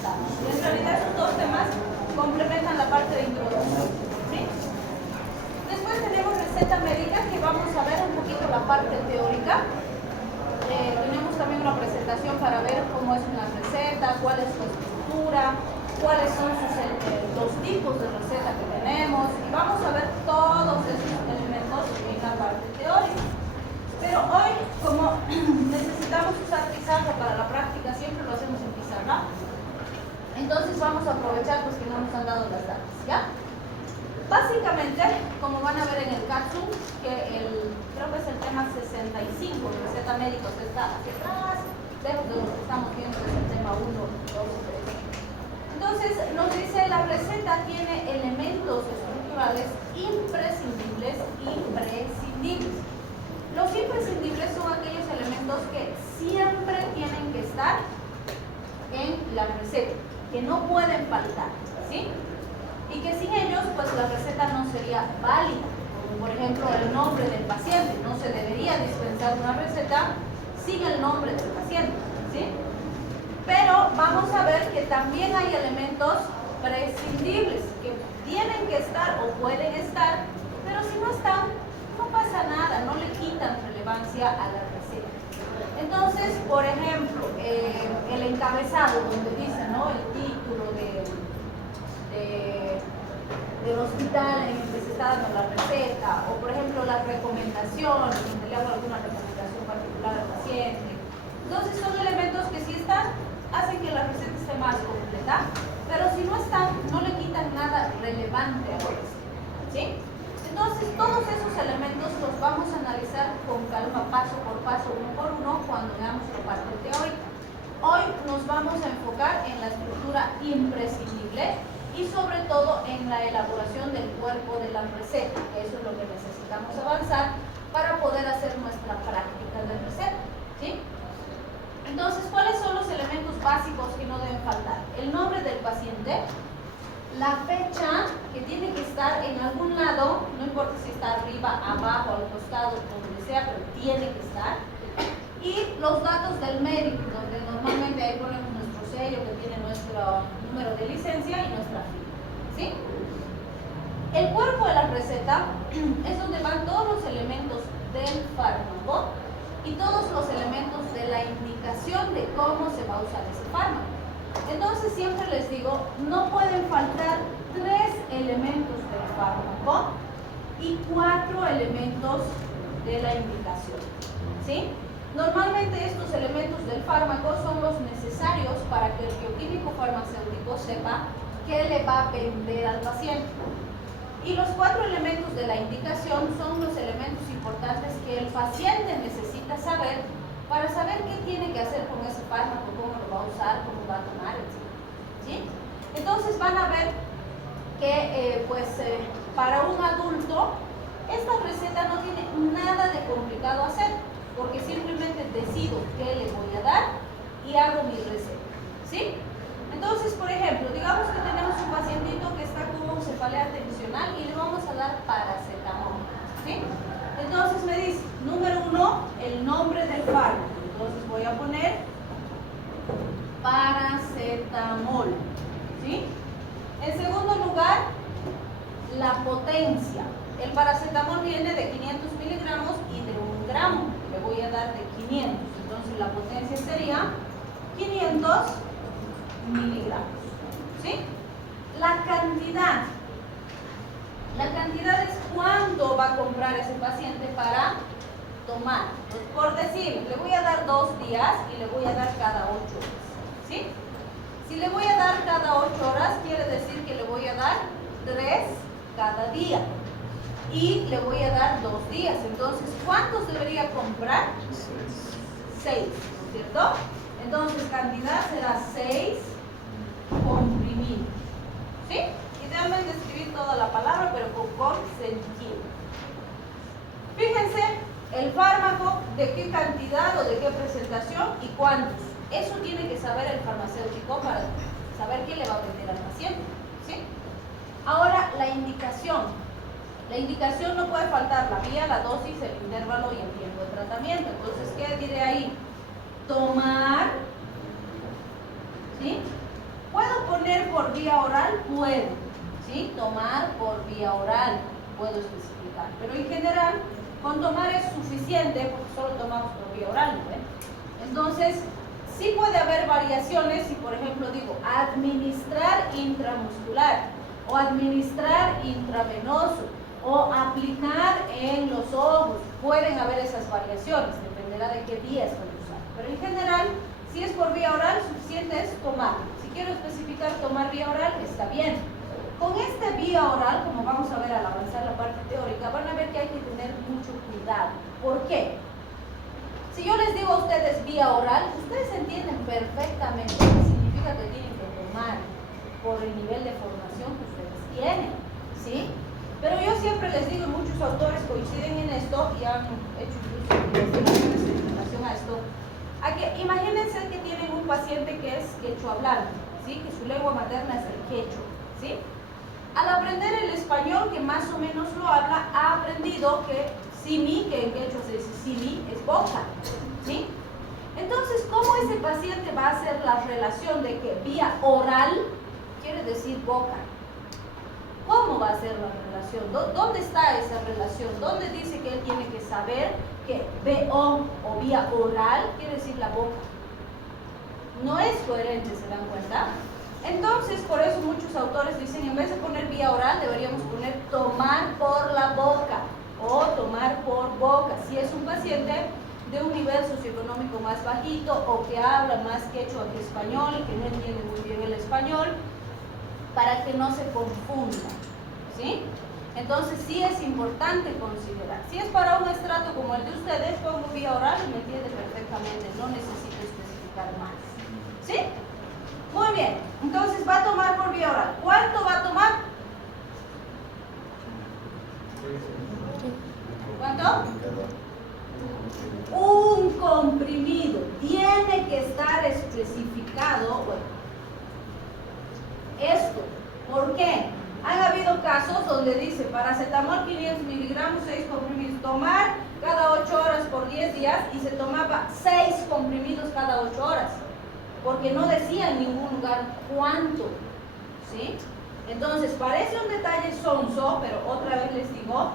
estamos. En realidad esos dos temas complementan la parte de introducción, ¿sí? Después tenemos receta médica, que vamos a ver un poquito la parte teórica. Tenemos también una presentación para ver cómo es una receta, cuál es su estructura, cuáles son los tipos de receta que tenemos, y vamos a ver todos esos elementos en la parte teórica. Pero hoy, como necesitamos usar pizarra para la práctica, siempre lo hacemos en pizarra, entonces vamos a aprovechar pues que no nos han dado las datas, ¿ya? Básicamente, como van a ver en el capsule, que creo que es el tema 65, receta médica, está hacia atrás, lejos de lo que estamos viendo es el tema 1, 2, 3. Entonces, nos dice la receta tiene elementos estructurales imprescindibles y prescindibles. Los imprescindibles son aquellos elementos que siempre tienen que estar en la receta, que no pueden faltar, ¿sí? Y que sin ellos, pues la receta no sería válida. Como por ejemplo el nombre del paciente. No se debería dispensar una receta sin el nombre del paciente, ¿sí? Pero vamos a ver que también hay elementos prescindibles que tienen que estar o pueden estar, pero si no están, no pasa nada, no le quitan relevancia a la receta. Entonces, por ejemplo, el encabezado donde dice, ¿no?, el título del hospital en el que se está dando la receta, o por ejemplo las recomendaciones, donde le hago alguna recomendación particular al paciente. Entonces son elementos que si están, hacen que la receta esté más completa, pero si no están, no le quitan nada relevante a la receta, ¿sí? Entonces todos esos elementos los vamos a analizar con calma, paso por paso, uno por uno, cuando veamos la parte teórica. Hoy nos vamos a enfocar en la estructura imprescindible y sobre todo en la elaboración del cuerpo de la receta, que eso es lo que necesitamos avanzar para poder hacer nuestra práctica de receta, ¿sí? Entonces, ¿cuáles son los elementos básicos que no deben faltar? El nombre del paciente, la fecha, que tiene que estar en algún lado, no importa si está arriba, abajo, al costado, donde sea, pero tiene que estar, y los datos del médico, donde normalmente ahí ponemos nuestro sello que tiene nuestro número de licencia y nuestra firma, ¿sí? El cuerpo de la receta es donde van todos los elementos del fármaco y todos los elementos de la indicación de cómo se va a usar ese fármaco. Entonces siempre les digo, no pueden faltar 3 elementos del fármaco y 4 elementos de la indicación, ¿sí? Normalmente estos elementos del fármaco son los necesarios para que el bioquímico farmacéutico sepa qué le va a vender al paciente. Y los 4 elementos de la indicación son los elementos importantes que el paciente necesita saber para saber qué tiene que hacer con ese fármaco, cómo lo va a usar, cómo va a tomar, etc. ¿Sí? Entonces van a ver que para un adulto esta receta no tiene nada de complicado hacer, porque simplemente decido qué le voy a dar y hago mi receta, ¿sí? Entonces, por ejemplo, digamos que tenemos un pacientito que está con cefalea tensional y le vamos a dar paracetamol, ¿sí? Entonces me dice, número 1, el nombre del fármaco. Entonces voy a poner paracetamol, ¿sí? En segundo lugar, la potencia. El paracetamol viene de 500 miligramos y de 1 gramo. Le voy a dar de 500. Entonces la potencia sería 500 miligramos, ¿sí? La cantidad. La cantidad es cuánto va a comprar ese paciente para tomar. Pues por decir, le voy a dar 2 días y le voy a dar cada 8 horas, ¿sí? Si le voy a dar cada 8 horas, quiere decir que le voy a dar 3 cada día. Y le voy a dar 2 días. Entonces, ¿cuántos debería comprar? 6, ¿no es cierto? Entonces, cantidad será 6 comprimidos, ¿sí? Idealmente escribir toda la palabra, pero con sentido. Fíjense, el fármaco, de qué cantidad o de qué presentación y cuántos. Eso tiene que saber el farmacéutico para saber qué le va a vender al paciente, ¿sí? Ahora, la indicación. La indicación no puede faltar, la vía, la dosis, el intervalo y el tiempo de tratamiento. Entonces, ¿qué diré ahí? Tomar, ¿sí? poner por vía oral, puedo, ¿sí? Tomar por vía oral, puedo especificar. Pero en general, con tomar es suficiente porque solo tomamos por vía oral, ¿no? Entonces, sí puede haber variaciones si, por ejemplo, digo administrar intramuscular o administrar intravenoso o aplicar en los ojos. Pueden haber esas variaciones, dependerá de qué vía estoy usando. Pero en general, si es por vía oral, suficiente es tomar. Si quiero especificar tomar vía oral, está bien. Con esta vía oral, como vamos a ver al avanzar la parte teórica, van a ver que hay que tener mucho cuidado. ¿Por qué? Si yo les digo a ustedes vía oral, ustedes entienden perfectamente qué significa que tienen que tomar por el nivel de formación que ustedes tienen, ¿sí? Pero yo siempre les digo, y muchos autores coinciden en esto y han hecho incluso investigaciones en relación a esto, a que imagínense que tienen un paciente que es quechua hablante, ¿sí? Que su lengua materna es el quechua, ¿sí? Al aprender el español, que más o menos lo habla, ha aprendido que simi, que en quechua se dice simi, es boca, ¿sí? Entonces, ¿cómo ese paciente va a hacer la relación de que vía oral quiere decir boca? ¿Cómo va a ser la relación? ¿Dónde está esa relación? ¿Dónde dice que él tiene que saber que BO o vía oral quiere decir la boca? No es coherente, ¿se dan cuenta? Entonces, por eso muchos autores dicen, en vez de poner vía oral, deberíamos poner tomar por la boca o tomar por boca. Si es un paciente de un nivel socioeconómico más bajito o que habla más quechua que español y que no entiende muy bien el español, para que no se confunda, ¿sí? Entonces sí es importante considerar. Si es para un estrato como el de ustedes, pongo vía oral y me entiende perfectamente, no necesito especificar más, ¿sí? Muy bien, entonces va a tomar por vía oral. ¿Cuánto va a tomar? ¿Cuánto? Un comprimido. Tiene que estar especificado, bueno, esto. ¿Por qué? Han habido casos donde dice paracetamol 500 miligramos, 6 comprimidos. Tomar cada 8 horas por 10 días y se tomaba 6 comprimidos cada 8 horas. Porque no decía en ningún lugar cuánto. ¿Sí? Entonces, parece un detalle sonso, pero otra vez les digo,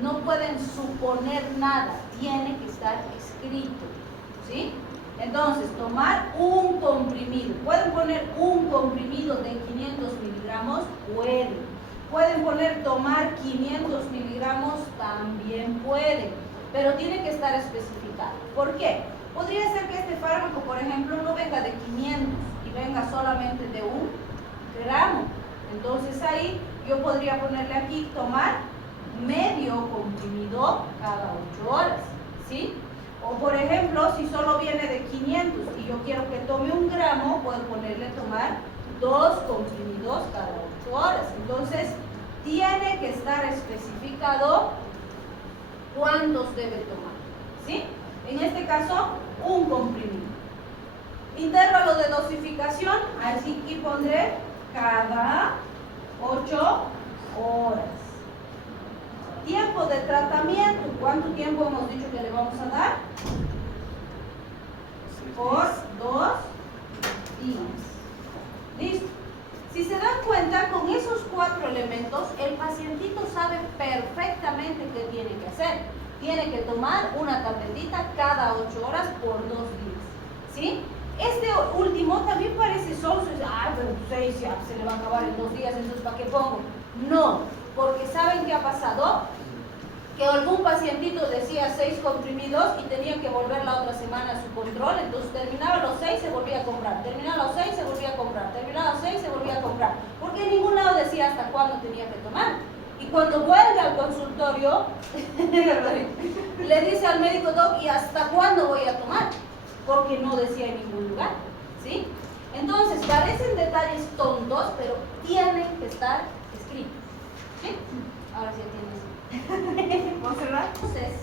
no pueden suponer nada. Tiene que estar escrito. ¿Sí? Entonces, tomar un comprimido. ¿Pueden poner un comprimido de 500 miligramos? Pueden. ¿Pueden poner tomar 500 miligramos? También pueden. Pero tiene que estar especificado. ¿Por qué? Podría ser que este fármaco, por ejemplo, no venga de 500 y venga solamente de 1 gramo. Entonces ahí yo podría ponerle aquí tomar medio comprimido cada 8 horas. ¿Sí? O por ejemplo, si solo viene de 500 y yo quiero que tome 1 gramo, puedo ponerle tomar 2 comprimidos cada 8 horas. Entonces, tiene que estar especificado cuántos debe tomar. ¿Sí? En este caso, 1 comprimido. Intervalo de dosificación, así que pondré cada 8 horas. Tiempo de tratamiento, ¿cuánto tiempo hemos dicho que le vamos a dar? Por 2 días. Listo. Si se dan cuenta, con esos 4 elementos, el pacientito sabe perfectamente qué tiene que hacer. Tiene que tomar una tabletita cada 8 horas por 2 días. ¿Sí? Este último también parece sonso. Pero 6 ya se le va a acabar en 2 días, entonces ¿para qué pongo? No, porque ¿saben qué ha pasado? Que algún pacientito decía 6 comprimidos y tenía que volver la otra semana a su control, entonces terminaba los 6, se volvía a comprar, terminaba los 6, se volvía a comprar, terminaba los 6, se volvía a comprar, porque en ningún lado decía hasta cuándo tenía que tomar. Y cuando vuelve al consultorio, le dice al médico, doc, ¿y hasta cuándo voy a tomar? Porque no decía en ningún lugar, ¿sí? Entonces, parecen detalles tontos, pero tienen que estar escritos, ¿sí? Ahora sí tienes. ¿Vamos a cerrar? Entonces,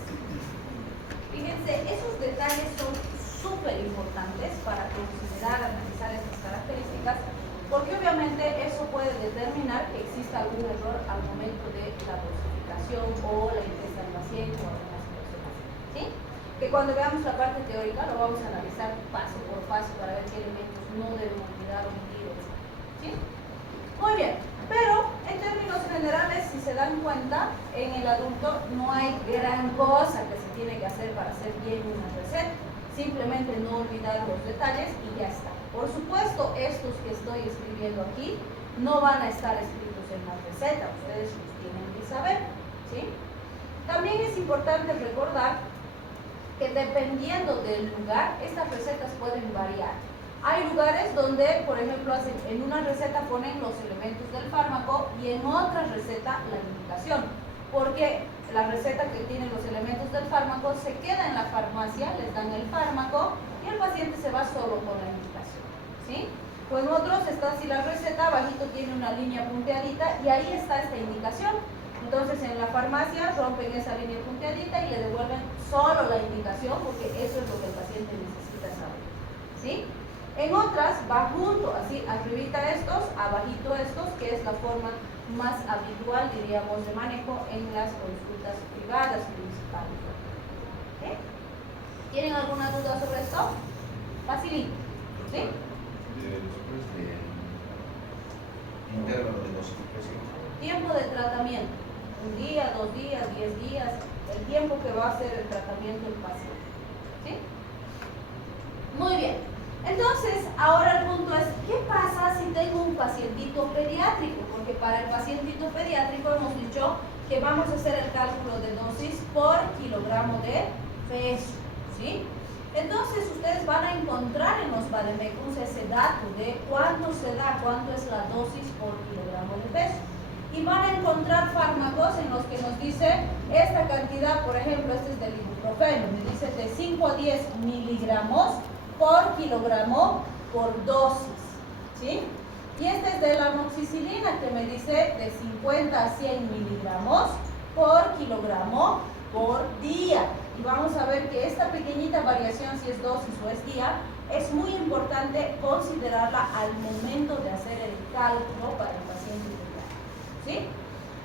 fíjense, esos detalles son súper importantes para considerar, analizar estas características, porque obviamente eso puede determinar que exista algún error al momento de la dosificación o la ingesta del paciente o algunas situaciones, ¿sí? Que cuando veamos la parte teórica lo vamos a analizar paso por paso para ver qué elementos no debemos olvidar o omitir, ¿sí? adulto, no hay gran cosa que se tiene que hacer para hacer bien una receta. Simplemente no olvidar los detalles y ya está. Por supuesto, estos que estoy escribiendo aquí no van a estar escritos en la receta, ustedes los tienen que saber, ¿sí? También es importante recordar que dependiendo del lugar, estas recetas pueden variar. Hay lugares donde, por ejemplo, en una receta ponen los elementos del fármaco y en otra receta la indicación, porque la receta que tiene los elementos del fármaco se queda en la farmacia, les dan el fármaco y el paciente se va solo con la indicación, ¿sí? O en otros está así la receta, abajito tiene una línea punteadita y ahí está esta indicación. Entonces en la farmacia rompen esa línea punteadita y le devuelven solo la indicación porque eso es lo que el paciente necesita saber, ¿sí? En otras va junto, así, arribita estos, abajito estos, que es la forma más habitual, diríamos, de manejo en las consultas privadas principales. ¿Sí? ¿Tienen alguna duda sobre esto? Facilito, ¿sí? Después de intervalo de dosificación. Tiempo de tratamiento, 1 día, 2 días, 10 días, el tiempo que va a hacer el tratamiento el paciente. ¿Sí? Muy bien. Entonces, ahora el punto es, ¿qué pasa si tengo un pacientito pediátrico? Porque para el pacientito pediátrico hemos dicho que vamos a hacer el cálculo de dosis por kilogramo de peso, ¿sí? Entonces, ustedes van a encontrar en los vademecums ese dato de cuánto se da, cuánto es la dosis por kilogramo de peso. Y van a encontrar fármacos en los que nos dice esta cantidad, por ejemplo, este es del ibuprofeno, me dice de 5 a 10 miligramos por kilogramo por dosis, ¿sí? Y este es de la amoxicilina que me dice de 50 a 100 miligramos por kilogramo por día. Y vamos a ver que esta pequeñita variación, si es dosis o es día, es muy importante considerarla al momento de hacer el cálculo para el paciente pediátrico, ¿sí?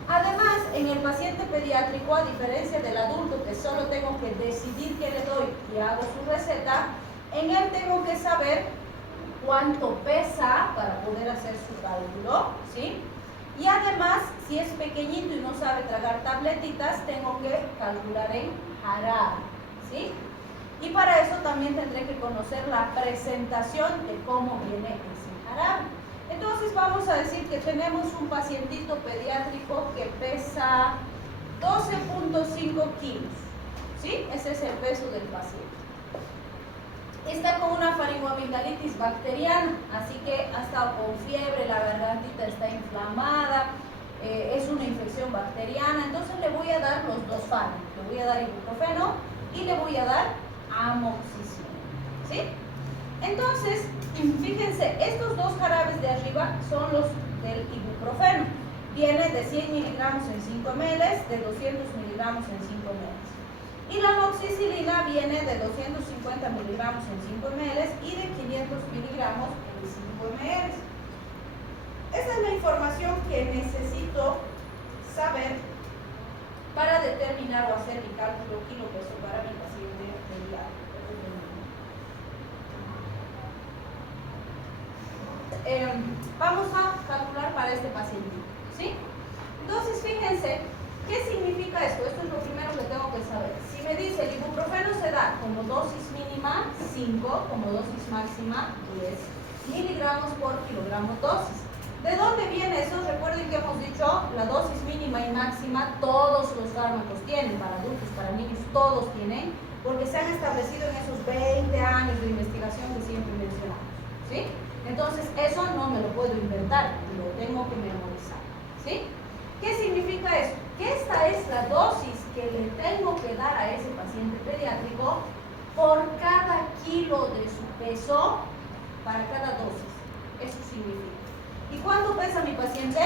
Además, en el paciente pediátrico, a diferencia del adulto que solo tengo que decidir qué le doy y hago su receta, en él tengo que saber cuánto pesa para poder hacer su cálculo, ¿sí? Y además, si es pequeñito y no sabe tragar tabletitas, tengo que calcular en jarabe, ¿sí? Y para eso también tendré que conocer la presentación de cómo viene ese jarabe. Entonces vamos a decir que tenemos un pacientito pediátrico que pesa 12.5 kilos, ¿sí? Ese es el peso del paciente. Está con una faringoamigdalitis bacteriana, así que ha estado con fiebre, la gargantita está inflamada, es una infección bacteriana, entonces le voy a dar los dos fármacos, le voy a dar ibuprofeno y le voy a dar amoxicilina, ¿sí? Entonces, fíjense, estos dos jarabes de arriba son los del ibuprofeno, viene de 100 miligramos en 5 ml, de 200 miligramos en 5 ml. Y la amoxicilina viene de 250 miligramos en 5 ml y de 500 miligramos en 5 ml. Esa es la información que necesito saber para determinar o hacer mi cálculo kilo-peso para mi paciente pediátrico. Vamos a calcular para este paciente, ¿sí? Entonces, fíjense, ¿qué significa esto? Esto es lo primero que tengo que saber. Si me dice el ibuprofeno se da como dosis mínima 5, como dosis máxima 10 miligramos por kilogramo dosis. ¿De dónde viene eso? Recuerden que hemos dicho la dosis mínima y máxima todos los fármacos tienen, para adultos, para niños, todos tienen, porque se han establecido en esos 20 años de investigación que siempre mencionamos, ¿sí? Entonces, eso no me lo puedo inventar, lo tengo que memorizar, ¿sí? ¿Qué significa eso? Que esta es la dosis que le tengo que dar a ese paciente pediátrico por cada kilo de su peso para cada dosis. Eso significa. ¿Y cuánto pesa mi paciente?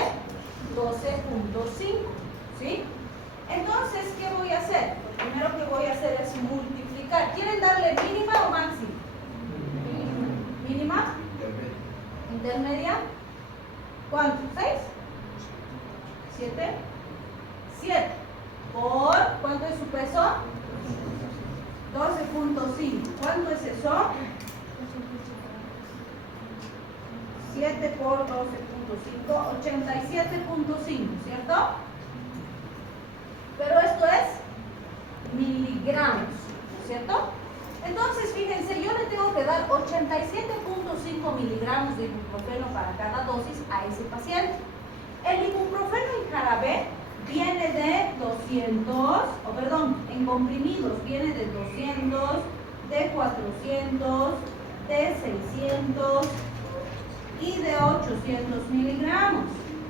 12.5, ¿sí? Entonces, ¿qué voy a hacer? Lo primero que voy a hacer es multiplicar. ¿Quieren darle mínima o máxima? ¿Mínima? ¿Intermedia? ¿Cuánto? ¿6? 7. 7. ¿Por cuánto es su peso? 12.5. ¿Cuánto es eso? 7 por 12.5, 87.5, ¿cierto? Pero miligramos, ¿no es cierto? Entonces, fíjense, yo le tengo que dar 87.5 miligramos de ibuprofeno para cada dosis a ese paciente. El ibuprofeno en jarabe viene de 200, en comprimidos viene de 200, de 400, de 600 y de 800 miligramos.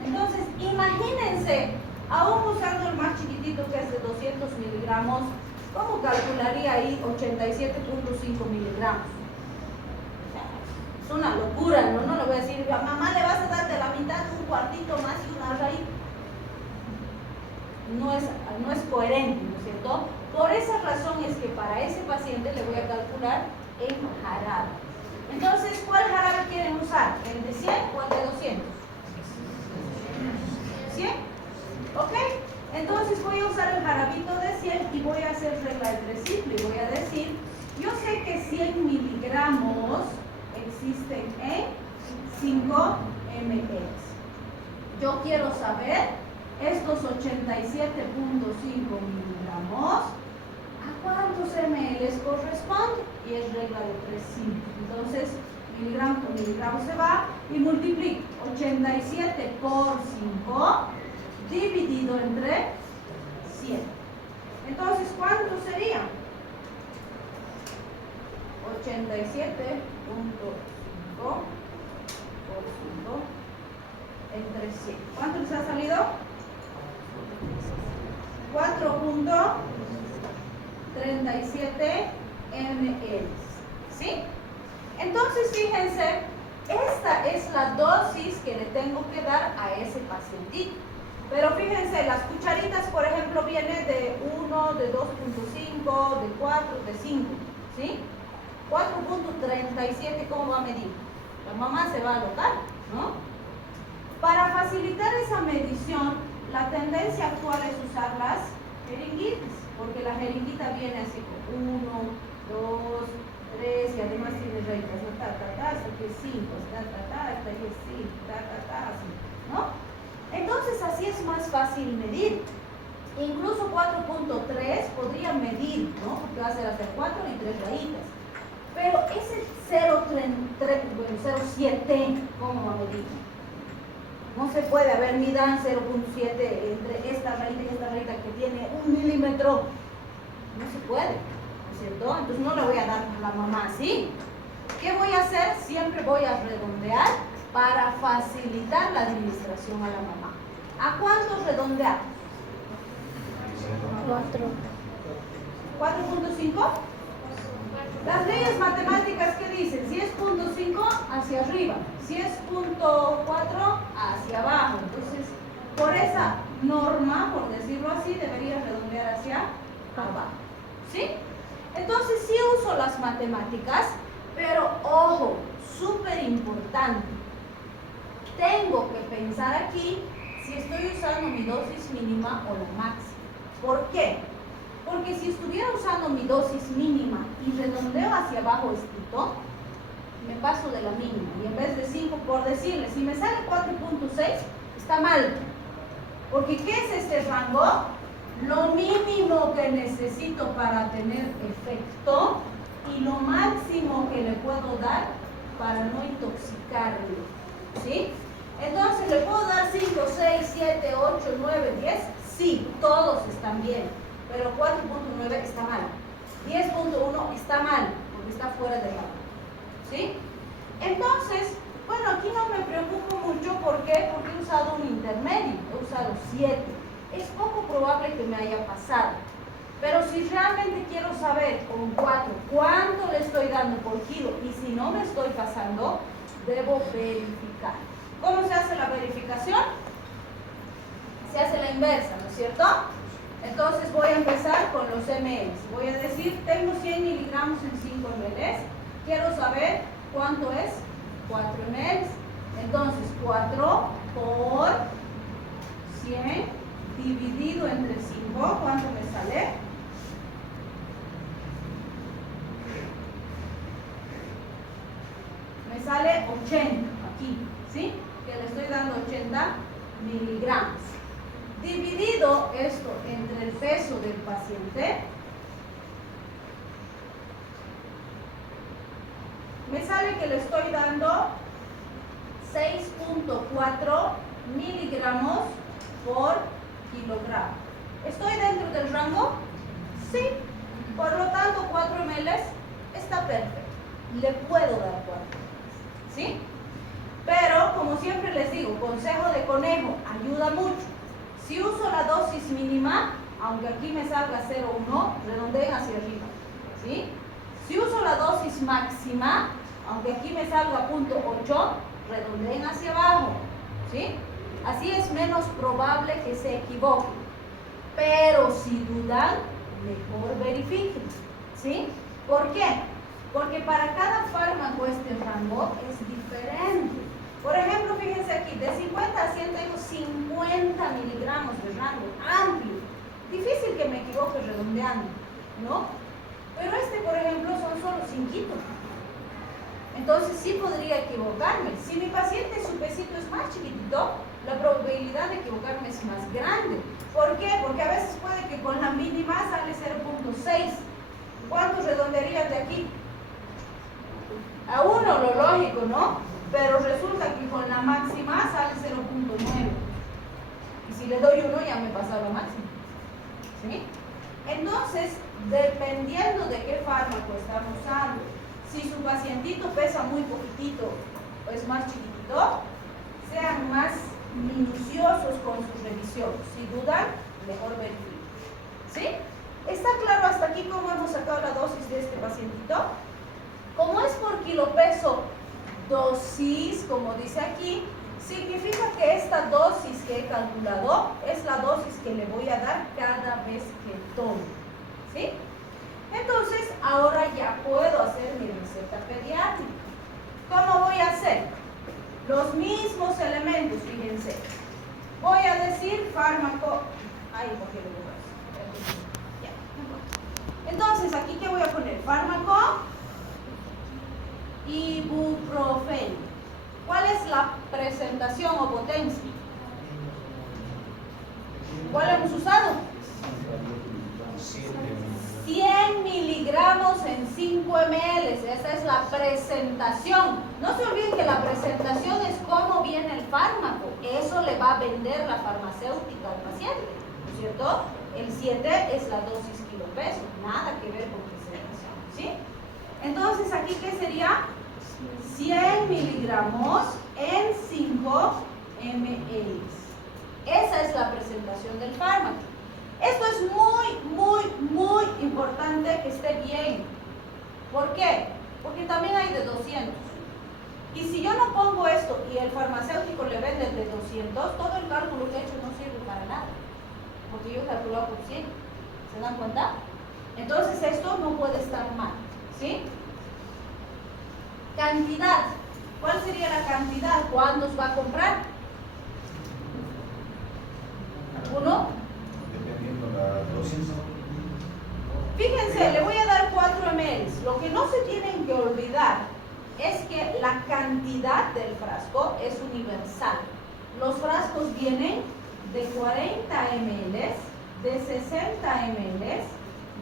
Entonces, imagínense, aún usando el más chiquitito que es de 200 miligramos, ¿cómo calcularía ahí 87.5 miligramos? Es una locura, ¿no? No le voy a decir, a mamá le vas a dar de la mitad un cuartito más y una raíz. No es coherente, ¿no es cierto? Por esa razón es que para ese paciente le voy a calcular en jarabe. Entonces, ¿cuál jarabe quieren usar? ¿El de 100 o el de 200? 100. ¿Ok? Entonces voy a usar el jarabito de 100 y voy a hacer regla de 3 simple y voy a decir, yo sé que 100 miligramos existen en 5 ml. Yo quiero saber estos 87.5 miligramos, ¿a cuántos ml corresponde? Y es regla de 3 simple. Entonces, miligramo por miligramo se va y multiplico 87 por 5 dividido entre 100. Entonces, ¿cuánto sería? 87.5 por 5 entre 100. ¿Cuánto les ha salido? 4.37 ml. ¿Sí? Entonces, fíjense, esta es la dosis que le tengo que dar a ese pacientito. Pero fíjense, las cucharitas, por ejemplo, viene de 1, de 2.5, de 4, de 5. ¿Sí? 4.37, ¿cómo va a medir? La mamá se va a alocar, ¿no? Para facilitar esa medición, la tendencia actual es usar las jeringuitas, porque la jeringuita viene así como 1, 2, 3 y además tiene rayitas, hasta aquí es 5, hasta aquí es 5, así, ¿no? Entonces así es más fácil medir. Incluso 4.3 podría medir, ¿no? Porque va a ser hasta 4 y 3 rayitas. Pero ese 0.7, ¿cómo va a medir? No se puede, a ver, midan 0.7 entre esta rayita y esta rayita que tiene 1 milímetro. No se puede, ¿no es cierto? Entonces no le voy a dar a la mamá así. ¿Qué voy a hacer? Siempre voy a redondear para facilitar la administración a la mamá. ¿A cuánto redondeamos? 4.5. Las leyes matemáticas, ¿qué dicen? Si es 0.5, hacia arriba. Si es 0.4, hacia abajo. Entonces, por esa norma, por decirlo así, debería redondear hacia abajo. ¿Sí? Entonces, sí uso las matemáticas, pero ojo, súper importante. Tengo que pensar aquí si estoy usando mi dosis mínima o la máxima. ¿Por qué? Porque si estuviera usando mi dosis mínima y redondeo hacia abajo estito, me paso de la mínima. Y en vez de 5, por decirle, si me sale 4.6, está mal. Porque ¿qué es este rango? Lo mínimo que necesito para tener efecto y lo máximo que le puedo dar para no intoxicarlo. ¿Sí? Entonces, ¿le puedo dar 5, 6, 7, 8, 9, 10? Sí, todos están bien. Pero 4.9 está mal. 10.1 está mal, porque está fuera de rango. ¿Sí? Entonces, bueno, aquí no me preocupo mucho. ¿Por qué? Porque he usado un intermedio, he usado 7. Es poco probable que me haya pasado. Pero si realmente quiero saber con 4 cuánto le estoy dando por kilo y si no me estoy pasando, debo verificar. ¿Cómo se hace la verificación? Se hace la inversa, ¿no es cierto? Entonces voy a empezar con los ml. Voy a decir, tengo 100 miligramos en 5 ml. Quiero saber cuánto es 4 ml. Entonces 4 por 100 dividido entre 5. ¿Cuánto me sale? Me sale 80 aquí, ¿sí? Que le estoy dando 80 miligramos. Dividido esto entre el peso del paciente, me sale que le estoy dando 6.4 miligramos por kilogramo. ¿Estoy dentro del rango? Sí. Por lo tanto, 4 ml está perfecto. Le puedo dar 4 ml. ¿Sí? Pero, como siempre les digo, consejo de conejo, ayuda mucho. Si uso la dosis mínima, aunque aquí me salga 0,1, redondeen hacia arriba. ¿Sí? Si uso la dosis máxima, aunque aquí me salga 0.8, redondeen hacia abajo. ¿Sí? Así es menos probable que se equivoquen. Pero si dudan, mejor verifiquen. ¿Sí? ¿Por qué? Porque para cada fármaco este rango es diferente. Por ejemplo, fíjense aquí, de 50 a 100 tengo 50 miligramos de rango, amplio. Difícil que me equivoque redondeando, ¿no? Pero este, por ejemplo, son solo 5. Entonces sí podría equivocarme. Si mi paciente su pesito es más chiquitito, la probabilidad de equivocarme es más grande. ¿Por qué? Porque a veces puede que con la mínima sale 0.6. ¿Cuántos redondearías de aquí? A 1, lo lógico, ¿no? Pero resulta que con la máxima sale 0.9. Y si le doy 1 ya me pasa la máxima. ¿Sí? Entonces, dependiendo de qué fármaco estamos usando, si su pacientito pesa muy poquitito o es más chiquitito, sean más minuciosos con sus revisiones. Si dudan, mejor verifiquen. ¿Sí? ¿Está claro hasta aquí cómo hemos sacado la dosis de este pacientito? Como es por kilopeso dosis, como dice aquí, significa que esta dosis que he calculado es la dosis que le voy a dar cada vez que tome. ¿Sí? Entonces, ahora ya puedo hacer mi receta pediátrica. ¿Cómo voy a hacer? Los mismos elementos, fíjense. Voy a decir fármaco. Ay, ¿por qué le pongo eso? Ya. Entonces, aquí, ¿qué voy a poner? Fármaco ibuprofeno. ¿Cuál es la presentación o potencia? ¿Cuál hemos usado? 100 miligramos en 5 ml. Esa es la presentación. No se olviden que la presentación es cómo viene el fármaco. Eso le va a vender la farmacéutica al paciente, ¿no es cierto? El 7 es la dosis kilopeso. Nada que ver con presentación, ¿sí? Entonces, ¿aquí qué sería? 100 miligramos en 5 ml. Esa es la presentación del fármaco. Esto es muy importante que esté bien. ¿Por qué? Porque también hay de 200. Y si yo no pongo esto y el farmacéutico le vende el de 200, todo el cálculo que he hecho no sirve para nada. Porque yo he calculado por 100. ¿Se dan cuenta? Entonces esto no puede estar mal. ¿Sí? Cantidad. ¿Cuál sería la cantidad? ¿Cuántos va a comprar? ¿Uno? Dependiendo la dosis. Fíjense, le voy a dar 4 ml. Lo que no se tienen que olvidar es que la cantidad del frasco es universal. Los frascos vienen de 40 ml, de 60 ml,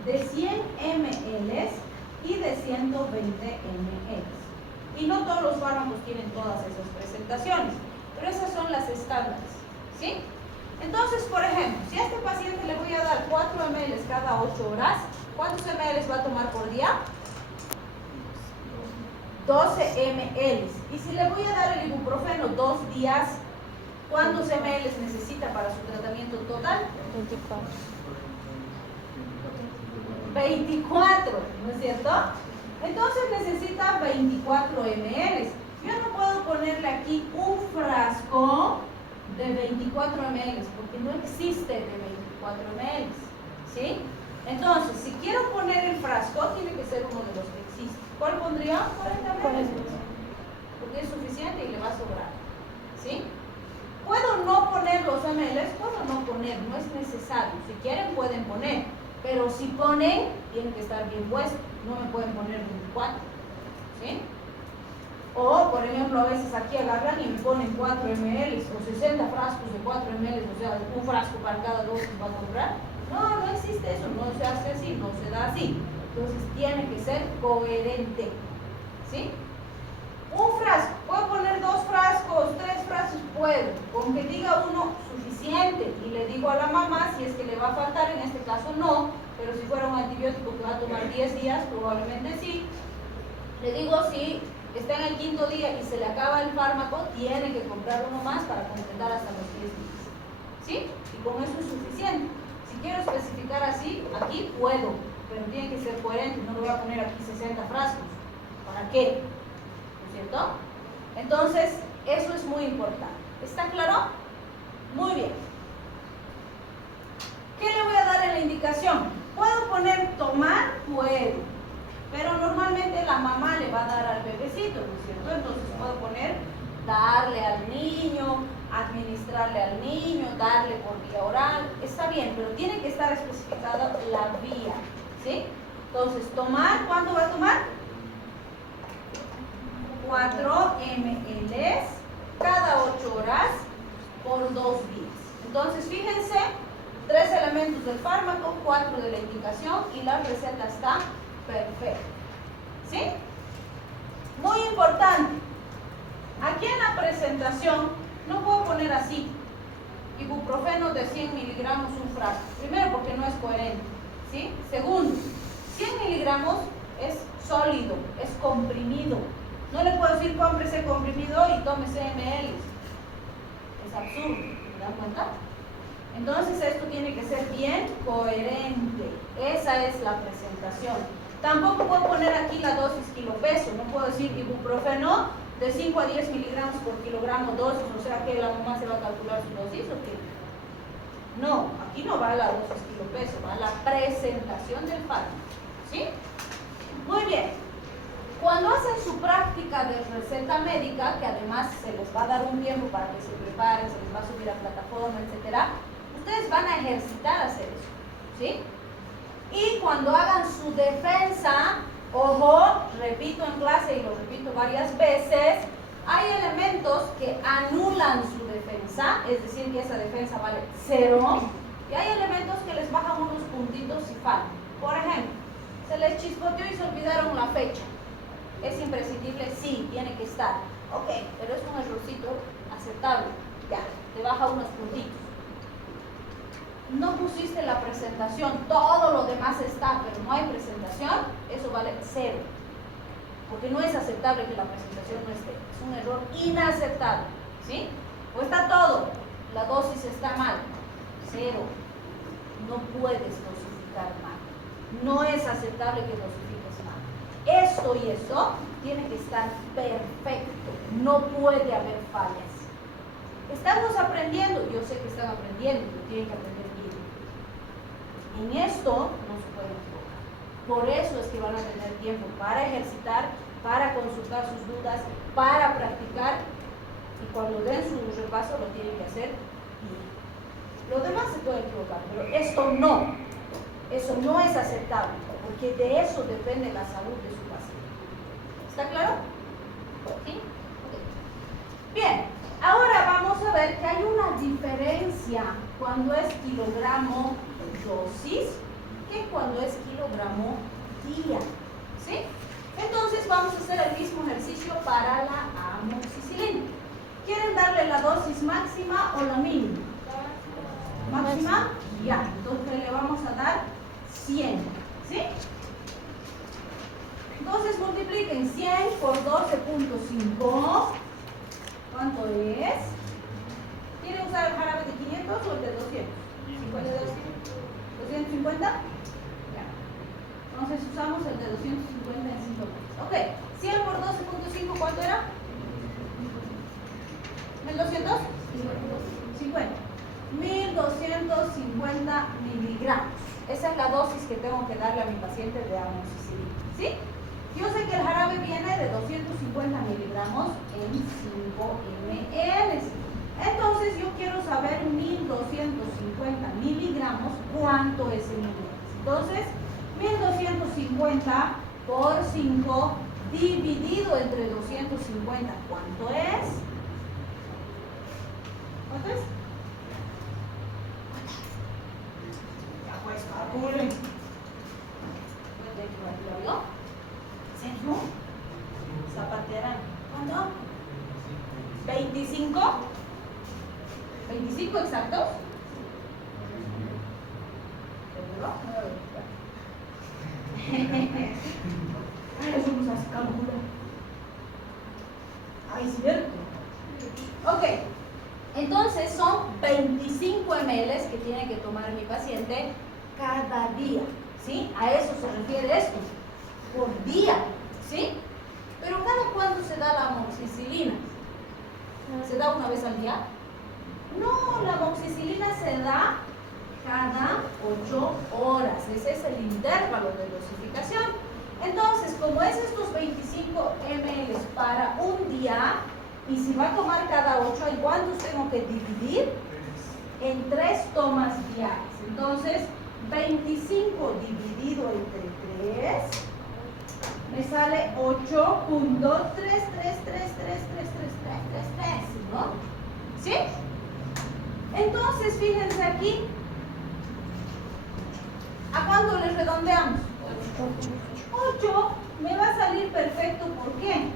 de 100 ml y de 120 ml. Y no todos los fármacos tienen todas esas presentaciones, pero esas son las estándares, ¿sí? Entonces, por ejemplo, si a este paciente le voy a dar 4 ml cada 8 horas, ¿cuántos ml va a tomar por día? 12 ml. Y si le voy a dar el ibuprofeno 2 días, ¿cuántos ml necesita para su tratamiento total? 24, ¿no es cierto? Entonces necesita 24 ml. Yo no puedo ponerle aquí un frasco de 24 ml, porque no existe de 24 ml, ¿sí? Entonces, si quiero poner el frasco, tiene que ser uno de los que existe. ¿Cuál pondría? 40 ml, porque es suficiente y le va a sobrar, ¿sí? ¿Puedo no poner los ml? Puedo no poner, no es necesario. Si quieren, pueden poner, pero si ponen, tienen que estar bien puestos, no me pueden poner 24, ¿sí? O, por ejemplo, a veces aquí agarran y me ponen 4 ml o 60 frascos de 4 ml, o sea, un frasco para cada dosis va a comprar. No, no existe eso, no se hace así, no se da así. Entonces tiene que ser coherente, ¿sí? Un frasco, puedo poner 2 frascos, 3 frascos, puedo. Con que diga uno suficiente y le digo a la mamá si es que le va a faltar, en este caso no, pero si fuera un antibiótico que va a tomar 10 días, probablemente sí. Le digo si está en el 5.º día y se le acaba el fármaco, tiene que comprar uno más para completar hasta los 10 días. ¿Sí? Y con eso es suficiente. Si quiero especificar así, aquí puedo, pero tiene que ser coherente, no le voy a poner aquí 60 frascos. ¿Para qué? ¿No es cierto? Entonces, eso es muy importante. ¿Está claro? Muy bien. ¿Qué le voy a dar en la indicación? ¿Puedo poner tomar? Puedo. Pero normalmente la mamá le va a dar al bebecito, ¿no es cierto? Entonces puedo poner darle al niño, administrarle al niño, darle por vía oral. Está bien, pero tiene que estar especificada la vía, ¿sí? Entonces, tomar, ¿cuánto va a tomar? 4 ml cada 8 horas por 2 días. Entonces, fíjense, 3 elementos del fármaco, 4 de la indicación y la receta está perfecta. ¿Sí? Muy importante. Aquí en la presentación no puedo poner así, ibuprofeno de 100 miligramos un frasco. Primero, porque no es coherente. ¿Sí? Segundo, 100 miligramos es sólido, es comprimido. No le puedo decir cómprese comprimido y tómese ml. Es absurdo, ¿se dan cuenta? Entonces esto tiene que ser bien coherente. Esa es la presentación. Tampoco puedo poner aquí la dosis kilopeso. No puedo decir ibuprofeno de 5 a 10 miligramos por kilogramo dosis. O sea que la mamá se va a calcular su dosis o qué. No, aquí no va la dosis kilopeso, va la presentación del fármaco. ¿Sí? Muy bien. Cuando hacen su práctica de receta médica, que además se les va a dar un tiempo para que se preparen, se les va a subir a plataforma, etcétera, ustedes van a ejercitar a hacer eso, ¿sí? Y cuando hagan su defensa, ojo, repito en clase y lo repito varias veces, hay elementos que anulan su defensa, es decir, que esa defensa vale 0, y hay elementos que les bajan unos puntitos si faltan. Por ejemplo, se les chispoteó y se olvidaron la fecha. ¿Es imprescindible? Sí, tiene que estar. Ok, pero es un errorcito aceptable. Ya, te baja unos puntitos. No pusiste la presentación, todo lo demás está, pero no hay presentación, eso vale 0. Porque no es aceptable que la presentación no esté. Es un error inaceptable. ¿Sí? O está todo, la dosis está mal. 0. No puedes dosificar mal. No es aceptable que dosifiques mal. Esto y esto tiene que estar perfecto. No puede haber fallas. Estamos aprendiendo, yo sé que están aprendiendo, pero tienen que aprender bien. En esto no se pueden equivocar. Por eso es que van a tener tiempo para ejercitar, para consultar sus dudas, para practicar, y cuando den su repaso lo tienen que hacer bien. Lo demás se puede equivocar, pero esto no. Eso no es aceptable, porque de eso depende la salud de su paciente. ¿Está claro? ¿Sí? Okay. Bien, ahora vamos a ver que hay una diferencia cuando es kilogramo dosis que cuando es kilogramo día. ¿Sí? Entonces vamos a hacer el mismo ejercicio para la amoxicilina. ¿Quieren darle la dosis máxima o la mínima? ¿Máxima? Ya, entonces le vamos a dar 100, ¿sí? Entonces multipliquen 100 por 12.5. ¿Cuánto es? ¿Quieren usar el jarabe de 500 o el de 200? ¿250? Ya. Entonces usamos el de 250 en 5 meses. Ok, 100 por 12.5, ¿cuánto era? ¿1200? 50. 1250 miligramos. Esa es la dosis que tengo que darle a mi paciente de amoxicilina. ¿Sí? Yo sé que el jarabe viene de 250 miligramos en 5 ml. Entonces yo quiero saber 1250 miligramos, ¿cuánto es en miligramos? Entonces, 1250 por 5 dividido entre 250, ¿cuánto es? ¿Cuánto es? Ya pues, calculen. ¿Serio? Zapatearán. ¿Cuánto? 25. 25 exactos. Eso nos hace calcular. Ay, cierto. Ok. Entonces son 25 ml que tiene que tomar mi paciente cada día. ¿Sí? A eso se refiere esto. Por día. ¿Sí? Pero ¿cada cuándo se da la amoxicilina? ¿Se da una vez al día? No, la amoxicilina se da cada 8 horas. Ese es el intervalo de dosificación. Entonces, como es estos 25 ml para un día, y si va a tomar cada 8, ¿en cuántos tengo que dividir? En 3 tomas diarias. Entonces, 25 dividido entre 3 me sale 8.333333333, ¿no? ¿Sí? Entonces, fíjense aquí. ¿A cuánto les redondeamos? 8 me va a salir perfecto. ¿Por qué?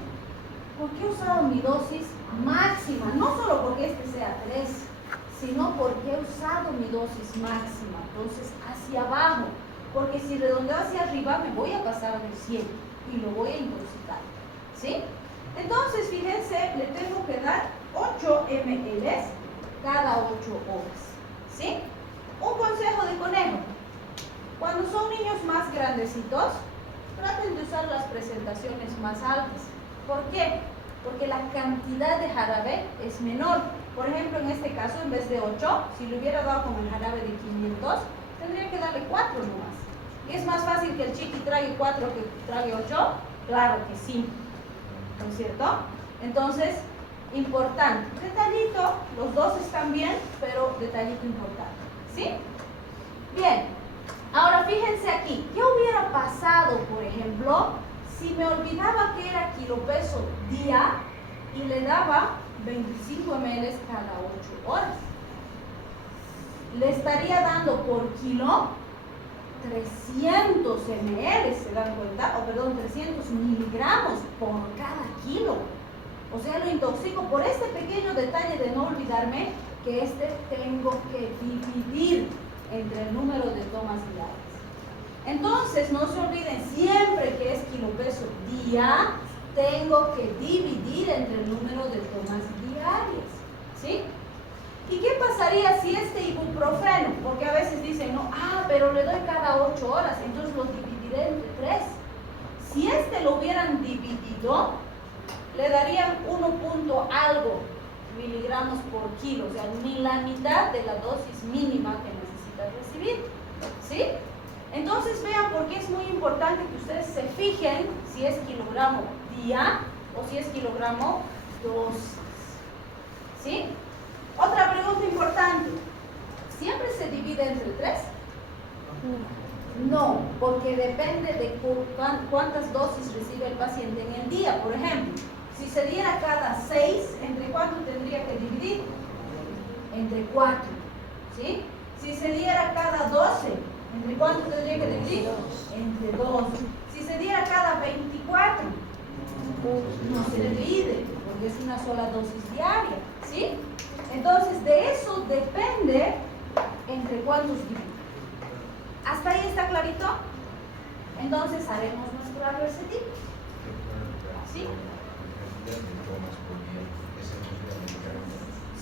Porque he usado mi dosis máxima. No solo porque este sea 3, sino porque he usado mi dosis máxima. Entonces, hacia abajo. Porque si redondeo hacia arriba, me voy a pasar del 100 y lo voy a intoxicar. ¿Sí? Entonces, fíjense, le tengo que dar 8 ml cada 8 horas. ¿Sí? Un consejo de conejo. Cuando son niños más grandecitos, traten de usar las presentaciones más altas. ¿Por qué? Porque la cantidad de jarabe es menor. Por ejemplo, en este caso, en vez de 8, si le hubiera dado con el jarabe de 500, tendría que darle 4 nomás. ¿Y es más fácil que el chiqui trague 4 que trague 8? Claro que sí. ¿No es cierto? Entonces, importante. Detallito, los dos están bien, pero detallito importante. ¿Sí? Bien. Ahora fíjense aquí, ¿qué hubiera pasado, por ejemplo, si me olvidaba que era kilopeso día y le daba 25 ml cada 8 horas? Le estaría dando por kilo 300 ml, ¿se dan cuenta? O perdón, 300 miligramos por cada kilo. O sea, lo intoxico por este pequeño detalle de no olvidarme que tengo que dividir entre el número de tomas diarias. Entonces, no se olviden, siempre que es kilopeso día, tengo que dividir entre el número de tomas diarias. ¿Sí? ¿Y qué pasaría si este ibuprofeno? Porque a veces dicen, no, pero le doy cada 8 horas, entonces lo dividiré entre 3. Si este lo hubieran dividido, le darían 1 punto algo miligramos por kilo, o sea, ni la mitad de la dosis mínima que necesitas recibir. ¿Sí? Entonces vean por qué es muy importante que ustedes se fijen si es kilogramo día o si es kilogramo dosis. ¿Sí? Otra pregunta importante. ¿Siempre se divide entre 3? No, porque depende de cuántas dosis recibe el paciente en el día. Por ejemplo, si se diera cada 6, ¿entre cuánto tendría que dividir? Entre 4. ¿Sí? Si se diera cada 12, ¿entre cuánto tendría que dividir? Entre 2. Si se diera cada 24, no se divide, porque es una sola dosis diaria. ¿Sí? Entonces, de eso depende entre cuántos dividen. ¿Hasta ahí está clarito? Entonces, haremos nuestro recetito. ¿Sí?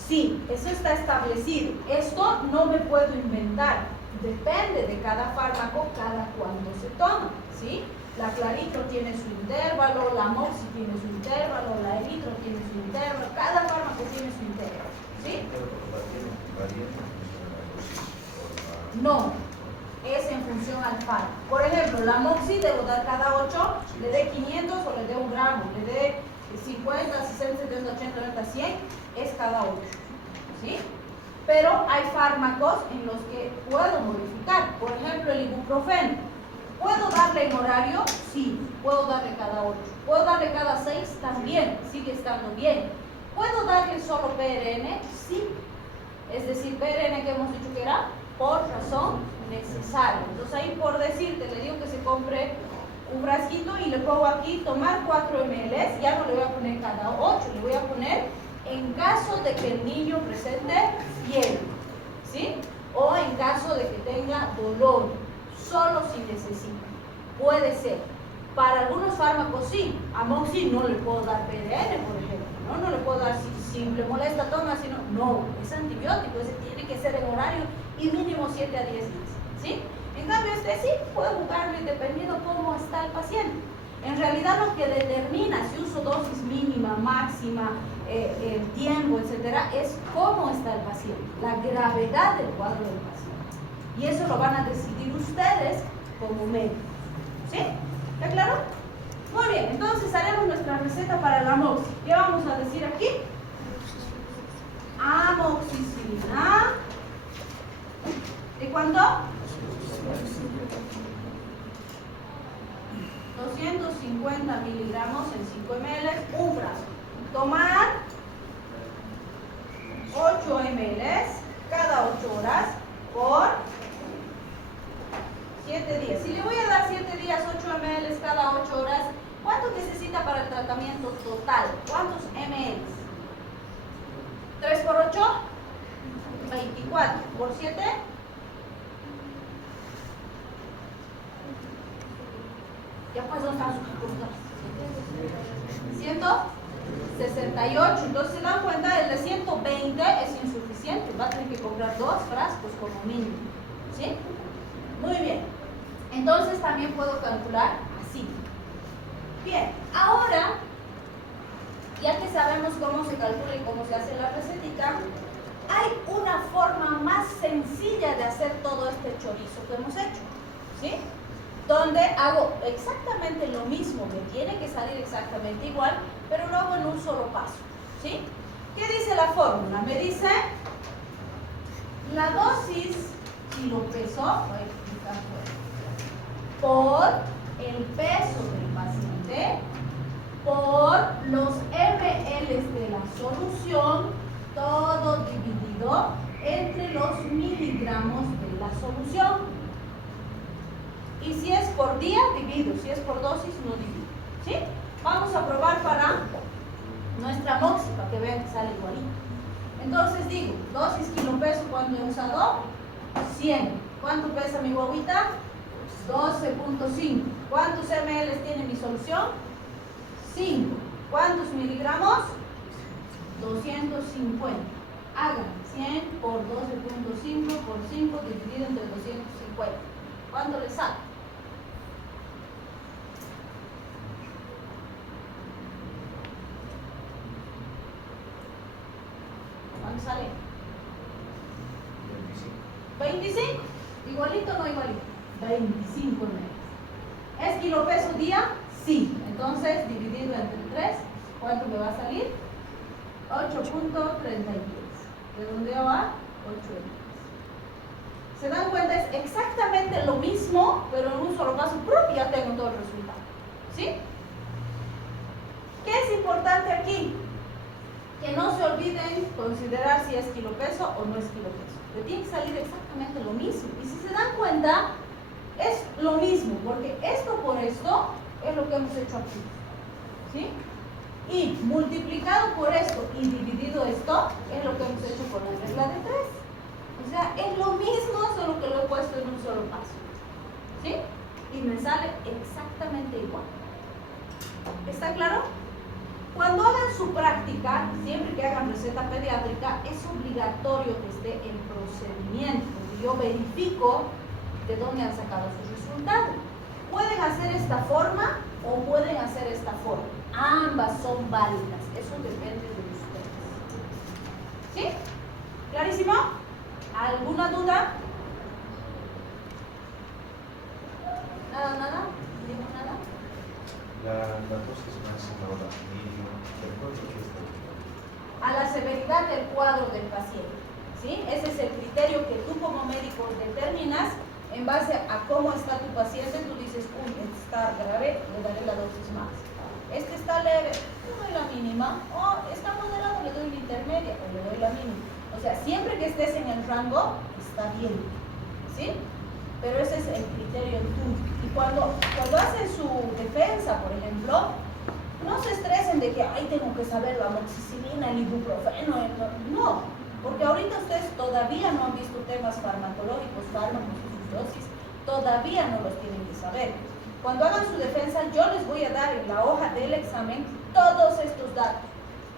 Sí, eso está establecido. Esto no me puedo inventar. Depende de cada fármaco, cada cuándo se toma. ¿Sí? La Clarito tiene su intervalo, la Moxi tiene su intervalo, la Eritro tiene su intervalo, cada fármaco tiene su intervalo. ¿Sí? No, es en función al fármaco. Por ejemplo, la Moxi debo dar cada 8, le dé 500 o le dé 1 gramo, le dé 50, 60, 70, 80, 90, 100, es cada 8. ¿Sí? Pero hay fármacos en los que puedo modificar. Por ejemplo, el ibuprofeno. ¿Puedo darle en horario? Sí, puedo darle cada 8. ¿Puedo darle cada 6? También, sigue estando bien. ¿Puedo darle solo PRN? Sí. Es decir, PRN que hemos dicho que era por razón necesaria. Entonces ahí por decirte, le digo que se compre un frasquito y le pongo aquí tomar 4 ml, ya no le voy a poner cada 8, le voy a poner en caso de que el niño presente fiebre, ¿sí? O en caso de que tenga dolor, solo si necesita. Puede ser. Para algunos fármacos sí, amoxil no le puedo dar PDN, por ejemplo, no le puedo dar si le molesta, toma, sino, no, es antibiótico, ese tiene que ser en horario y mínimo 7 a 10 días, ¿sí? En cambio, este sí puede jugarme dependiendo cómo está el paciente. En realidad lo que determina si uso dosis mínima, máxima, el tiempo, etcétera, es cómo está el paciente, la gravedad del cuadro del paciente. Y eso lo van a decidir ustedes como médicos, ¿sí? ¿Está claro? Muy bien, entonces haremos nuestra receta para la amoxicilina. ¿Qué vamos a decir aquí? Amoxicilina. ¿De cuánto? 250 miligramos en 5 ml, un frasco. Tomar 8 ml cada 8 horas por 7 días. Si le voy a dar 7 días, 8 ml cada 8 horas, ¿cuánto necesita para el tratamiento total? ¿Cuántos ml? 3 por 8, 24. ¿Por 7? Ya pues, ¿dónde están sus calculadores? 168. Entonces, se dan cuenta, el de 120 es insuficiente. Va a tener que comprar 2 frascos como mínimo. ¿Sí? Muy bien. Entonces, también puedo calcular así. Bien, ahora, ya que sabemos cómo se calcula y cómo se hace la recetita, hay una forma más sencilla de hacer todo este chorizo que hemos hecho. ¿Sí? Donde hago exactamente lo mismo, me tiene que salir exactamente igual, pero lo hago en un solo paso, ¿sí? ¿Qué dice la fórmula? Me dice la dosis kilopeso, voy a explicar por el peso del paciente, por los ml de la solución, todo dividido entre los miligramos de la solución. Y si es por día, divido. Si es por dosis, no divido. ¿Sí? Vamos a probar para nuestra amoxi, para que vean que sale igualito. Entonces digo, dosis kilopeso, ¿cuánto he usado? 100. ¿Cuánto pesa mi guaguita? 12.5. ¿Cuántos ml tiene mi solución? 5. ¿Cuántos miligramos? 250. Hagan 100 por 12.5 por 5 dividido entre 250. ¿Cuánto le sale? ¿Cuánto sale? 25. ¿25? ¿Igualito o no igualito? 25 ml. ¿Es kilopeso día? Sí. Entonces, dividido entre 3, ¿cuánto me va a salir? 8.33. Redondeo a 8 ml. ¿Se dan cuenta? Es exactamente lo mismo, pero en un solo paso, ¡prum! Ya tengo todo el resultado. ¿Sí? ¿Qué es importante aquí? Que no se olviden considerar si es kilopeso o no es kilopeso. Le tiene que salir exactamente lo mismo. Y si se dan cuenta, es lo mismo, porque esto por esto es lo que hemos hecho aquí. ¿Sí? Y multiplicado por esto y dividido esto es lo que hemos hecho con la regla de 3. O sea, es lo mismo, solo que lo he puesto en un solo paso. ¿Sí? Y me sale exactamente igual. ¿Está claro? Cuando hagan su práctica, siempre que hagan receta pediátrica, es obligatorio que esté en procedimiento. Porque yo verifico de dónde han sacado sus resultados. Pueden hacer esta forma o pueden hacer esta forma. Ambas son válidas. Eso depende de ustedes. ¿Sí? ¿Clarísimo? ¿Alguna duda? ¿Nada, nada? ¿Digo nada? La dosis máxima o la mínima, ¿de acuerdo que está? A la severidad del cuadro del paciente. ¿Sí? Ese es el criterio que tú como médico determinas en base a cómo está tu paciente. Tú dices, uy, este está grave, le daré la dosis máxima. Este está leve, le doy la mínima. O está moderado, le doy la intermedia o le doy la mínima. O sea, siempre que estés en el rango, está bien. ¿Sí? Pero ese es el criterio tuyo. Y cuando hacen su defensa, por ejemplo, No se estresen de que, ay, tengo que saber la amoxicilina, el ibuprofeno. No, porque ahorita ustedes todavía no han visto temas farmacológicos, fármacos y sus dosis, todavía no los tienen que saber. Cuando hagan su defensa, yo les voy a dar en la hoja del examen todos estos datos.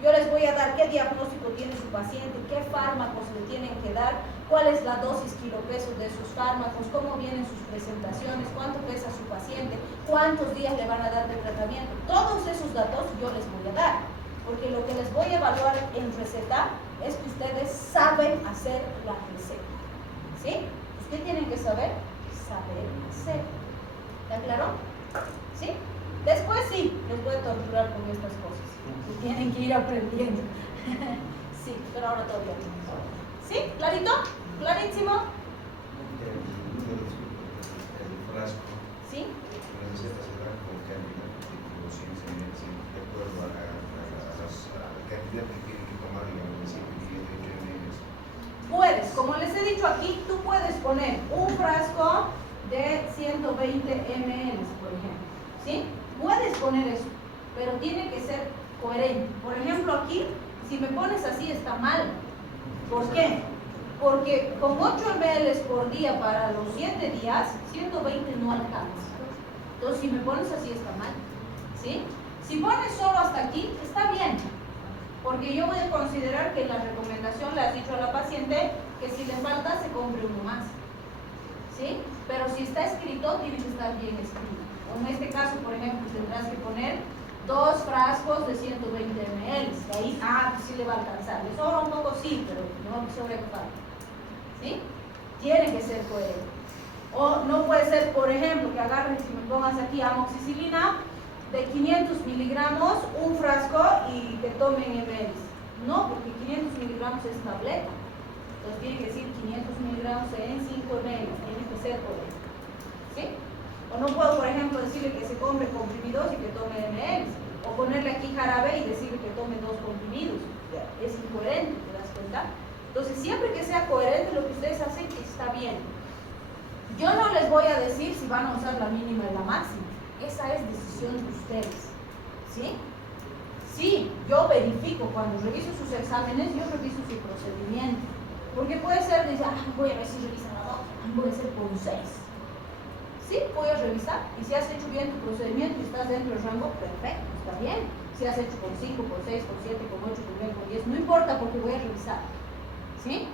Yo les voy a dar qué diagnóstico tiene su paciente, qué fármacos le tienen que dar, cuál es la dosis kilopesos de sus fármacos, cómo vienen sus presentaciones, cuánto pesa su paciente, cuántos días le van a dar de tratamiento. Todos esos datos yo les voy a dar, porque lo que les voy a evaluar en receta es que ustedes saben hacer la receta. ¿Sí? Ustedes tienen que saber hacer. ¿Está claro? ¿Sí? Después sí, les voy a torturar con estas cosas. Y tienen que ir aprendiendo. Sí, pero ahora todavía no. ¿Sí? ¿Clarito? ¿Clarísimo? El frasco. ¿Sí? Las recetas se dan con cantidad de 200 ml, de acuerdo a la cantidad que tienen que tomar, digamos, de 118 ml. Puedes, como les he dicho aquí, tú puedes poner un frasco de 120 ml, por ejemplo. ¿Sí? Puedes poner eso, pero tiene que ser coherente. Por ejemplo, aquí, si me pones así, está mal. ¿Por qué? Porque con 8 ml por día para los 7 días, 120 no alcanza. Entonces, si me pones así, está mal. ¿Sí? Si pones solo hasta aquí, está bien. Porque yo voy a considerar que en la recomendación le has dicho a la paciente que si le falta, se compre uno más. ¿Sí? Pero si está escrito, tiene que estar bien escrito. O en este caso, por ejemplo, tendrás que poner 2 frascos de 120 ml. De ahí, pues sí le va a alcanzar. Le sobra un poco, sí, pero no sobra que falta. ¿Sí? Tiene que ser coherente. O no puede ser, por ejemplo, que agarres y me pongas aquí amoxicilina de 500 miligramos, un frasco y que tomen ml. No, porque 500 miligramos es tableta. Entonces tiene que decir 500 miligramos en 5 ml. Tiene que ser coherente. ¿Sí? O no puedo, por ejemplo, decirle que se compre comprimidos y que tome ml. O ponerle aquí jarabe y decirle que tome 2 comprimidos. Es incoherente, ¿te das cuenta? Entonces, siempre que sea coherente lo que ustedes hacen, está bien. Yo no les voy a decir si van a usar la mínima y la máxima. Esa es decisión de ustedes. ¿Sí? Sí, yo verifico, cuando reviso sus exámenes, yo reviso su procedimiento. Porque puede ser, dice, voy a ver si revisan la 2, voy a hacer con 6. Sí, voy a revisar. Y si has hecho bien tu procedimiento y estás dentro del rango, perfecto, está bien. Si has hecho con 5, con 6, con 7, con 8, con 9, con 10, no importa porque voy a revisar. ¿Sí?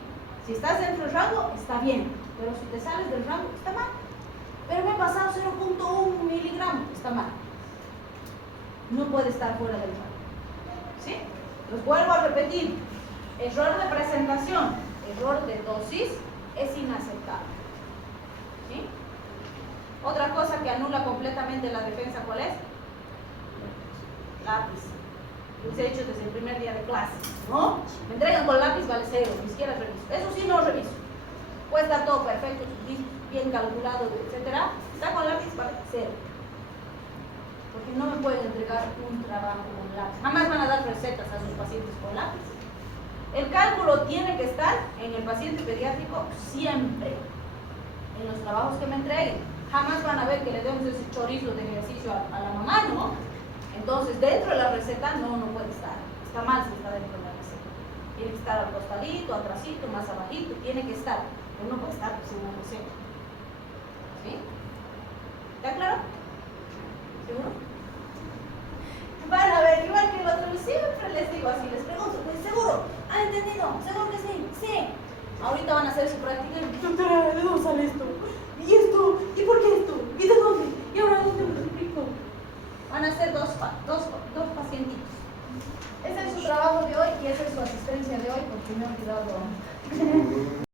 Si estás dentro del rango, está bien. Pero si te sales del rango, está mal. Pero me he pasado 0.1 miligramos, está mal. No puede estar fuera del rango. ¿Sí? Los vuelvo a repetir. Error de presentación, error de dosis es inaceptable. ¿Sí? Otra cosa que anula completamente la defensa, ¿cuál es? Lápiz. Los he hecho desde el primer día de clase, ¿no? Me entregan con lápiz, vale 0, ni siquiera reviso. Eso sí no reviso. Puede estar todo perfecto, bien calculado, etcétera. Está con lápiz, vale 0. Porque no me pueden entregar un trabajo con lápiz. Jamás van a dar recetas a sus pacientes con lápiz. El cálculo tiene que estar en el paciente pediátrico siempre. En los trabajos que me entreguen. Jamás van a ver que le demos ese chorizo de ejercicio a la mamá, ¿no? Entonces, dentro de la receta no puede estar. Está mal si está dentro de la receta. Tiene que estar al costadito, atrásito, más abajito. Tiene que estar. Pero no puede estar sin una receta. ¿Sí? ¿Está claro? ¿Seguro? Van a ver, igual que el otro, siempre les digo así, les pregunto, pues seguro, ¿han entendido? ¿Seguro que sí? Sí. Ahorita van a hacer su práctica y, doctora, ¿de dónde sale esto? ¿Y esto? ¿Y por qué esto? ¿Y de dónde? ¿Y ahora dónde me lo explico? Van a ser dos pacientitos. Ese es su trabajo de hoy y esa es su asistencia de hoy porque me he olvidado.